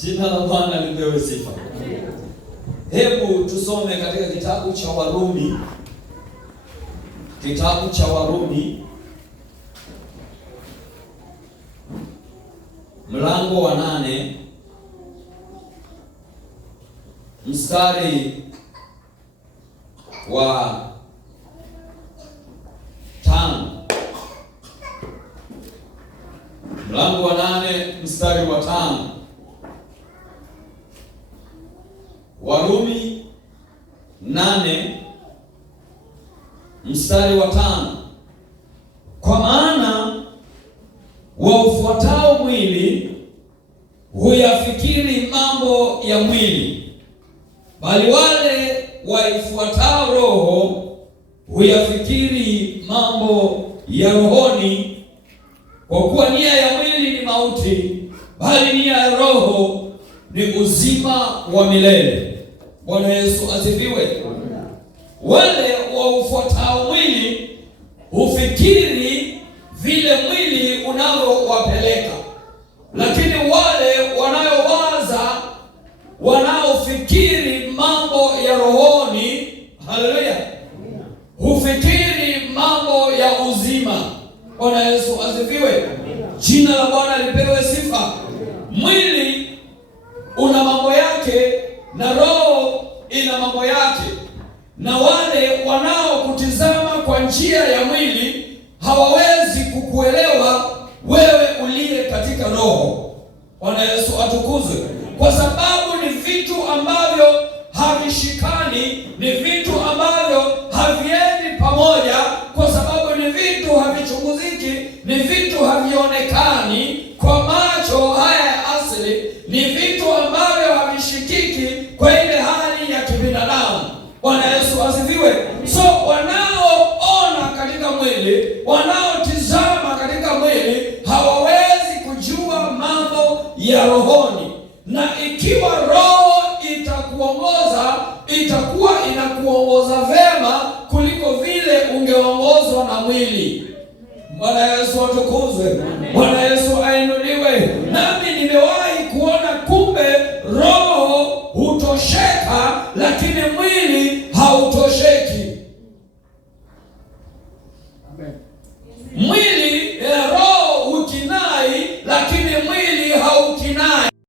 Jina la Bwana lipewe sifa. Hebu tusome katika kitabu cha Warumi. Kitabu cha Warumi mlango wa 8 mstari wa 5. Mlango wa 8 mstari wa 5. Warumi 8 mstari wa 5. Kwa maana waufuatao mwili huyafikiri mambo ya mwili, bali wale waifuatao roho huyafikiri mambo ya rohoni. Kwa kuwa nia ya mwili ni mauti, bali nia ya roho ni uzima wa milele. Bwana Yesu asifiwe. Wale waufuatao mwili hufikiri vile mwili unavyowapeleka, lakini wale wanaofikiri mambo ya rohoni, haleluya, hufikiri mambo ya uzima. Bwana Yesu asifiwe. Jina la Bwana lipewe sifa. Mwili una mambo yake na roho ina mambo yake, na wale wanaokutizama kwa njia ya mwili hawawezi kukuelewa wewe uliye katika roho. Bwana Yesu atukuzwe. Kwa sababu ni vitu ambavyo havishikani, ni vitu ambavyo haviendi pamoja, kwa sababu ni vitu havichunguziki, ni vitu havionekani kwa macho haya ya asili, ni vitu ambavyo havishikiki kwa ile hali ya kibinadamu. Bwana Yesu asifiwe. So wanaoona katika mwili, wanaotizama katika mwili hawawezi kujua mambo ya rohoni. Na ikiwa roho itakuongoza, itakuwa inakuongoza vema kuliko vile ungeongozwa na mwili. Bwana Yesu atukuzwe. Bwana Yesu ainuliwe. Nami nimewahi kuona kumbe roho hutosheka, lakini mwili